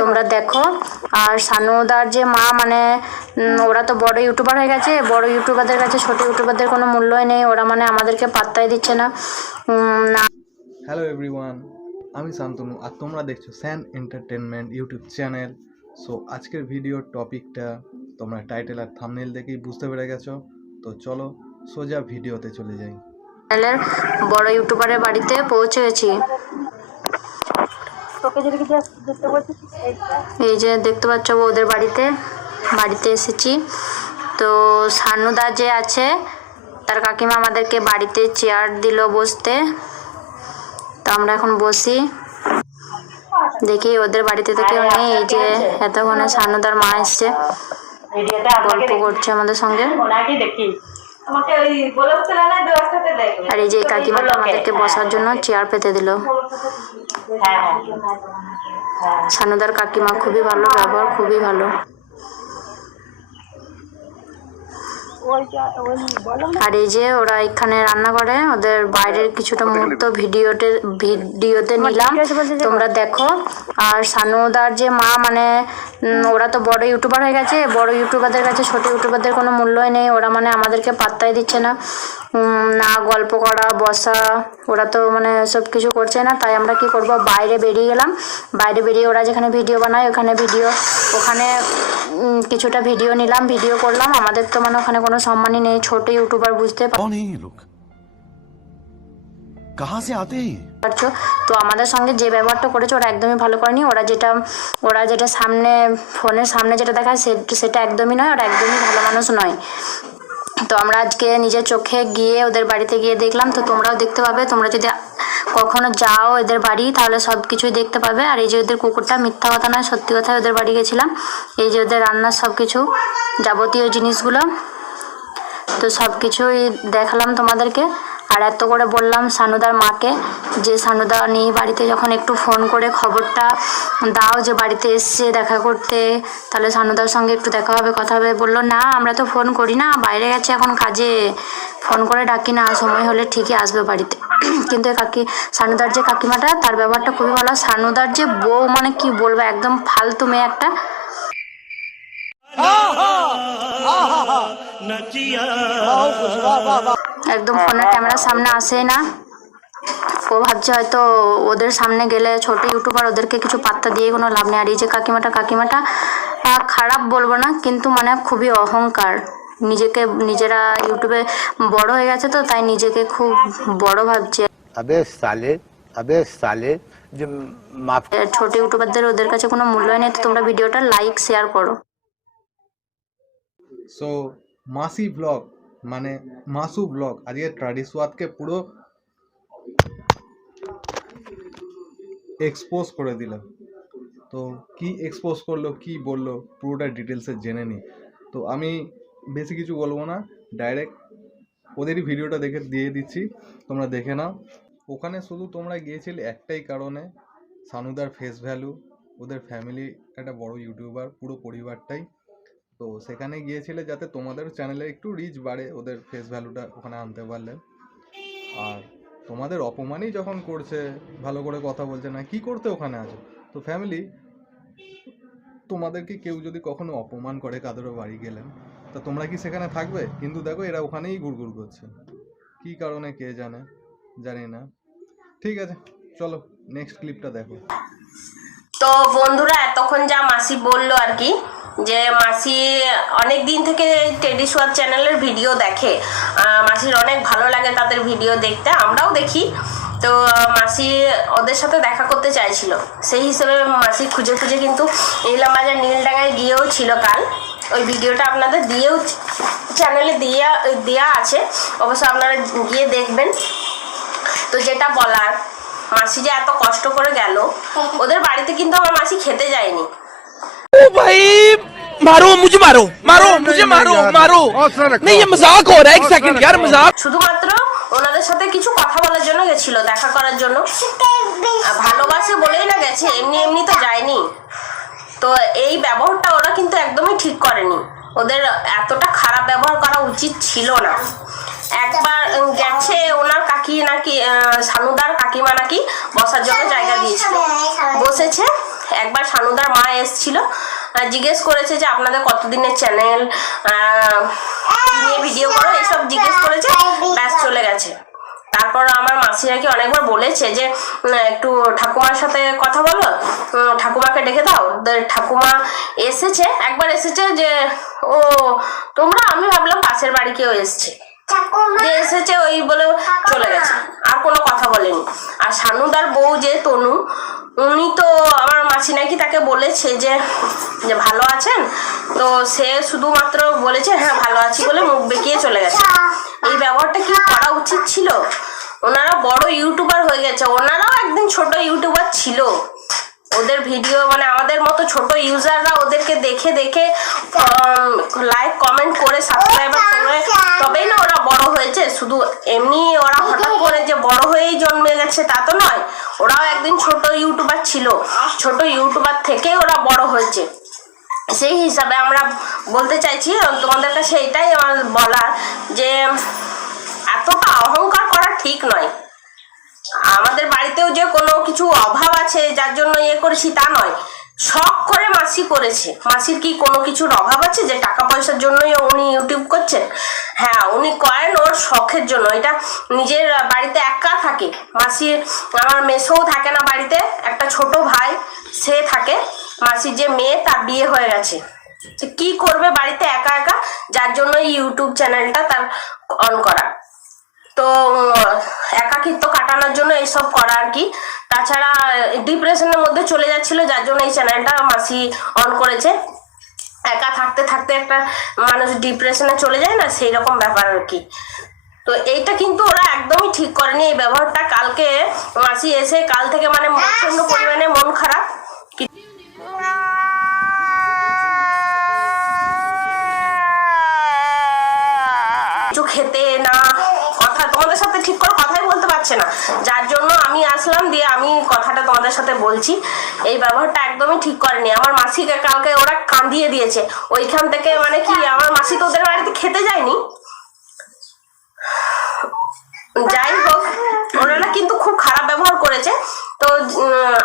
তোমরা দেখো। আর সানুদার যে মা মানে ওরা তো বড় ইউটিউবার হয়ে গেছে, বড় ইউটিউবারদের কাছে ছোট ইউটিউবারদের কোনো মূল্যই নেই, ওরা মানে আমাদেরকে পাত্তাই দিচ্ছে না। হ্যালো এভরিওয়ান, আমি শান্তনু আর তোমরা দেখছো স্যান এন্টারটেনমেন্ট ইউটিউব চ্যানেল। সো আজকের ভিডিওর টপিকটা তোমরা টাইটেল আর থাম্বনেল দেখেই বুঝতে পেরে গেছো। তো চলো সোজা ভিডিওতে চলে যাই। বড় ইউটিউবারের বাড়িতে পৌঁছে গেছি। এই যে দেখতে পাচ্ছ ওদের বাড়িতে এসেছি। তো সানুদা যে আছে তার কাকিমা আমাদেরকে বাড়িতে চেয়ার দিল বসতে। তো আমরা এখন বসি, দেখি ওদের বাড়িতে থেকে নেই। এই যে এতক্ষণে সানুদার মা এসছে, গল্প করছে আমাদের সঙ্গে। আর এই যে কাকিমাটা আমাদেরকে বসার জন্য চেয়ার পেতে দিল। সানুদার কাকিমা খুবই ভালো, ব্যবহার খুবই ভালো। আর এই যে ওরা এখানে রান্না করে, ওদের বাইরের কিছুটা মুহূর্ত ভিডিওতে নিলাম, তোমরা দেখো। আর সানুদার যে মা মানে ওরা তো বড় ইউটিউবার হয়ে গেছে, বড় ইউটিউবারদের কাছে ছোট ইউটিউবারদের কোনো মূল্যই নেই, ওরা মানে আমাদেরকে পাত্তাই দিচ্ছে না। না গল্প করা, বসা, ওরা তো মানে সব কিছু করছে না। তাই আমরা কি করব, বাইরে বেরিয়ে গেলাম। বাইরে বেরিয়ে ওরা যেখানে ভিডিও বানায় ওখানে কিছুটা ভিডিও নিলাম, ভিডিও করলাম। আমাদের তো মানে ওখানে কোনো সম্মানই নেই, ছোট ইউটিউবার, বুঝতে পারছো। তো আমাদের সঙ্গে যে ব্যবহারটা করেছে ওরা একদমই ভালো করেনি। ওরা যেটা সামনে ফোনের সামনে যেটা দেখায় সেটা একদমই নয়, ওরা একদমই ভালো মানুষ নয়। তো আমরা আজকে নিজের চোখে গিয়ে ওদের বাড়িতে গিয়ে দেখলাম। তো তোমরাও দেখতে পাবে, তোমরা যদি কখনো যাও এদের বাড়ি তাহলে সব কিছুই দেখতে পাবে। আর এই যে ওদের কুকুরটা, মিথ্যা কথা নয়, সত্যি কথাই ওদের বাড়ি গেছিলাম। এই যে ওদের রান্নার সব কিছু যাবতীয় জিনিসগুলো, তো সব কিছুই দেখালাম তোমাদেরকে। আর এত করে বললাম সানুদার মাকে যে সানুদা নেই বাড়িতে, যখন একটু ফোন করে খবরটা দাও যে বাড়িতে এসছে দেখা করতে, তাহলে সানুদার সঙ্গে একটু দেখা হবে, কথা হবে। বললো না, আমরা তো ফোন করি না, বাইরে গেছে এখন কাজে, ফোন করে ডাকি না, সময় হলে ঠিকই আসবে বাড়িতে। কিন্তু সানুদার যে কাকিমাটা, তার ব্যবহারটা খুবই ভালো। সানুদার যে বউ মানে কি বলবো, একদম ফালতু মেয়ে একটা। একদম ফোনের ক্যামেরার সামনে আসেই না। ও ভাবছে হয়তো ওদের সামনে গেলে ছোট ইউটিউবার, ওদেরকে কিছু পাত্তা দিয়ে কোনো লাভ নেই। আর এই যে কাকিমাটা খারাপ বলবো না, কিন্তু মানে খুবই অহংকার। নিজেরা ইউটিউবে বড় হয়ে গেছে, তো তাই নিজেকে খুব বড় ভাবছে। ছোট ইউটিউবারদের ওদের কাছে কোনো মূল্য নেই। তো তোমরা ভিডিওটা লাইক শেয়ার করো। সো মাসি ব্লগ মানে মাসু ব্লগ আজকে ট্রাডিসওয়াদকে পুরো এক্সপোজ করে দিলাম। তো কি এক্সপোজ করলো, কি বললো, পুরোটা ডিটেলসে জেনে নিই। তো আমি বেশি কিছু বলবো না, ডাইরেক্ট ওদেরই ভিডিওটা দিয়ে দিচ্ছি, তোমরা দেখে নাও। ওখানে শুধু তোমরা গিয়েছিলে একটাই কারণে, সানুদার ফেস ভ্যালু, ওদের ফ্যামিলি একটা বড় ইউটিউবার, পুরো পরিবারটাই। তো সেখানে গিয়েছিলে যাতে তোমাদের চ্যানেলে একটু রিচ বাড়ে, ওদের ফেস ভ্যালুটা ওখানে আনতে পারলে। আর তোমাদের অপমানই যখন করছে, ভালো করে কথা বলছে না, কি করতে ওখানে আছো? তো ফ্যামিলি, তোমাদেরকে কেউ যদি কখনো অপমান করে কাদেরও বাড়ি গেলেন, তা তোমরা কি সেখানে থাকবে? কিন্তু দেখো এরা ওখানেই ঘুরঘুর করছে, কি কারণে কে জানি না। ঠিক আছে, চলো নেক্সট ক্লিপটা দেখো। তো বন্ধুরা, এতক্ষণ যা মাসি বললো আর কি, যে মাসি অনেক দিন থেকে ট্রেডিশনাল চ্যানেলের ভিডিও দেখে, মাসির অনেক ভালো লাগে তাদের ভিডিও দেখতে, আমরাও দেখি। তো মাসি ওদের সাথে দেখা করতে চাইছিল, সেই হিসেবে মাসি খুঁজে কিন্তু ইলামবাজার নীলডাঙ্গায় গিয়েও ছিল কাল। ওই ভিডিওটা আপনাদের চ্যানেলে দেয়া আছে, অবশ্য আপনারা গিয়ে দেখবেন। তো যেটা বলার, মাসি যে এত কষ্ট করে গেল ওদের বাড়িতে, কিন্তু আমার মাসি খেতে যায়নি। ओ भाई मारो मुझे, मारो नहीं, ये मजाक हो रहा है, एक सेकंड यार, मजाक। শুধুমাত্র ওনাদের সাথে কিছু কথা বলার জন্য গেছিল, দেখা করার জন্য। ভালোবাসে বলেই না গেছে, এমনি তো যায়নি। তো এই ব্যবহারটা ওরা কিন্তু একদমই ঠিক করেনি, ওদের এতটা খারাপ ব্যবহার করা উচিত ছিল না। একবার গেছে ওনার সানুদার কাকিমা নাকি বসার জন্য জায়গা দিয়েছিল, বসেছে। একবার শানুদার মা এসেছিল, জিজ্ঞেস করেছে যে আপনাদের কতদিনের চ্যানেল, নিয়ে ভিডিও করো, এইসব জিজ্ঞেস করেছে, ব্যাস চলে গেছে। তারপর আমার মাসি নাকি অনেকবার বলেছে যে একটু ঠাকুমার সাথে কথা বলো, ঠাকুমাকে ডেকে দাও। ঠাকুমা এসেছে, একবার এসেছে যে ও তোমরা, আমি ভাবলাম পাশের বাড়ি কেউ এসছে, যে এসেছে ওই বলে চলে গেছে, আর কোনো কথা বলেনি। আর শানুদার বউ যে তনু, উনি তো আমার মাসি নাকি তাকে বলেছে যে ভালো আছেন, তো সে শুধুমাত্র বলেছে হ্যাঁ ভালো আছি বলে মুখ বেঁকিয়ে চলে গেছে। এই ব্যবহারটা কি করা উচিত ছিল? ওনারা বড় ইউটিউবার হয়ে গেছে, ওনারাও একদিন ছোট ইউটিউবার ছিল। ওদের ভিডিও মানে আমাদের মতো ছোট ইউজাররা ওদেরকে দেখে দেখে লাইক কমেন্ট করে সাবস্ক্রাইবার করে তবেই না ওরা বড় হয়েছে। শুধু এমনি ওরা হঠাৎ করে যে বড় হয়েই জন্মে গেছে তা তো নয়, ওরাও একদিন ছোট ইউটিউবার ছিল, ছোট ইউটিউবার থেকে ওরা বড় হয়েছে। সেই হিসাবে আমরা বলতে চাইছি তোমাদের কাছে, এটাই আমার বলার যে এতটা অহংকার করা ঠিক নয়। আমাদের বাড়িতেও যে কোনো কিছু অভাব আছে যার জন্য ইয়ে করেছি তা নয়, শখ করে মাসি করেছে। মাসির কি কোনো কিছুর অভাব আছে যে টাকা পয়সার জন্যই উনি ইউটিউব করছেন? হ্যাঁ, উনি করেন ওর শখের জন্য। এটা নিজের বাড়িতে একা থাকে মাসির, আমার মেসোও থাকে না বাড়িতে, একটা ছোট ভাই সে থাকে। মাসির যে মেয়ে তার বিয়ে হয়ে গেছে, কি করবে বাড়িতে একা একা, যার জন্য ইউটিউব চ্যানেলটা তার অন করা। তো একাকিত্ব কাটানোর জন্য এইসব করা আর কি। তাছাড়া ডিপ্রেশনের মধ্যে চলে যাচ্ছিল, যার জন্য এই চ্যানেলটা মাসি অন করেছে। একা থাকতে থাকতে একটা মানুষ ডিপ্রেশনে চলে যায় না, সেই রকম ব্যাপার আর কি। তো এইটা কিন্তু ওরা একদমই ঠিক করেনি এই ব্যবহারটা। কালকে মাসি এসে কাল থেকে মানে প্রচন্ড পরিমাণে মন খারাপ, কিছু খেতে না, কথা তোমাদের সাথে ঠিক করে কথাই বলতে পারছে না, যার জন্য আমি আসলাম, দিয়ে আমি কথাটা তোমাদের সাথে বলছি। এই ব্যবহারটা একদমই ঠিক করেনি। আমার মাসিকে কালকে ওরা কাঁদিয়ে দিয়েছে ওইখান থেকে, মানে কি আমার মাসি তো ওদের বাড়িতে খেতে যায়নি। যাই হোক, ওনারা কিন্তু খুব খারাপ ব্যবহার করেছে। তো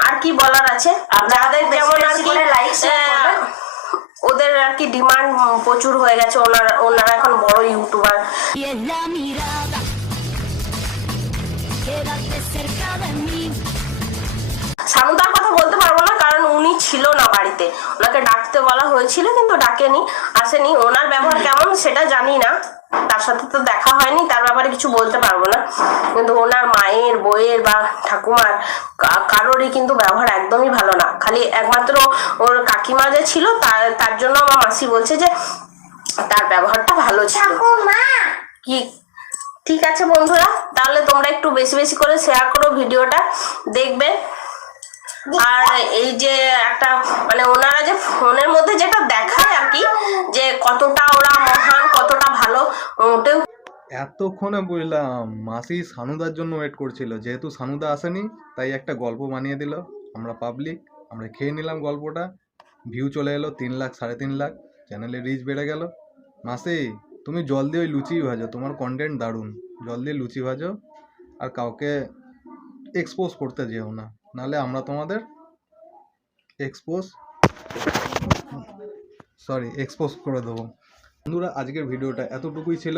আর কি বলার আছে, যাদের যেমন আর কি ওদের আর কি ডিমান্ড প্রচুর হয়ে গেছে, ওনারা এখন বড় ইউটিউবার। শানুদার কথা বলতে পারবো না, কারণ উনি ছিল না বাড়িতে, ওনাকে ডাকতে বলা হয়েছিল কিন্তু ডাকেনি, আসেনি। ওনার ব্যবহার কেমন সেটা জানি না, তার সাথে তো দেখা হয়নি, তার ব্যাপারে কিছু বলতে পারবো না। কিন্তু ওনার মায়ের, বইয়ের বা ঠাকুমার কারোরই কিন্তু ব্যবহার একদমই ভালো না। খালি একমাত্র ওর কাকিমা যে ছিল তার জন্য আমার মাসি বলছে যে তার ব্যবহারটা ভালো ছিল। কি ঠিক আছে বন্ধুরা, তাহলে তোমরা একটু বেশি বেশি করে শেয়ার করো, ভিডিওটা দেখবে। আর এই যে একটা মানে ওনারা যে ফোনের মধ্যে যেটা দেখায় আর কি, যে কতটা ওরা মহান, কতটা ভালো, ওটাও এতক্ষণে বুঝলাম মাসি সানুদার জন্য ওয়েট করছিল। যেহেতু সানুদা আসেনি তাই একটা গল্প বানিয়ে দিল, আমরা পাবলিক, আমরা খেয়ে নিলাম গল্পটা। ভিউ চলে এলো 3 লাখ, 3.5 লাখ, চ্যানেলে রিচ বেড়ে গেল। মাসি তুমি জল দিয়ে ওই লুচি ভাজো, তোমার কন্টেন্ট দারুণ, জল দিয়ে লুচি ভাজো, আর কাউকে এক্সপোজ করতে যেও না, নাহলে আমরা তোমাদের এক্সপোজ করে দেবো। বন্ধুরা, আজকের ভিডিওটা এতটুকুই ছিল।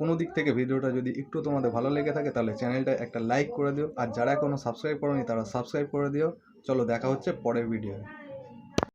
কোনো দিক থেকে ভিডিওটা যদি একটু তোমাদের ভালো লেগে থাকে তাহলে চ্যানেলটা একটা লাইক করে দিও, আর যারা এখনো সাবস্ক্রাইব করোনি তারা সাবস্ক্রাইব করে দিও। চলো দেখা হচ্ছে পরের ভিডিওয়।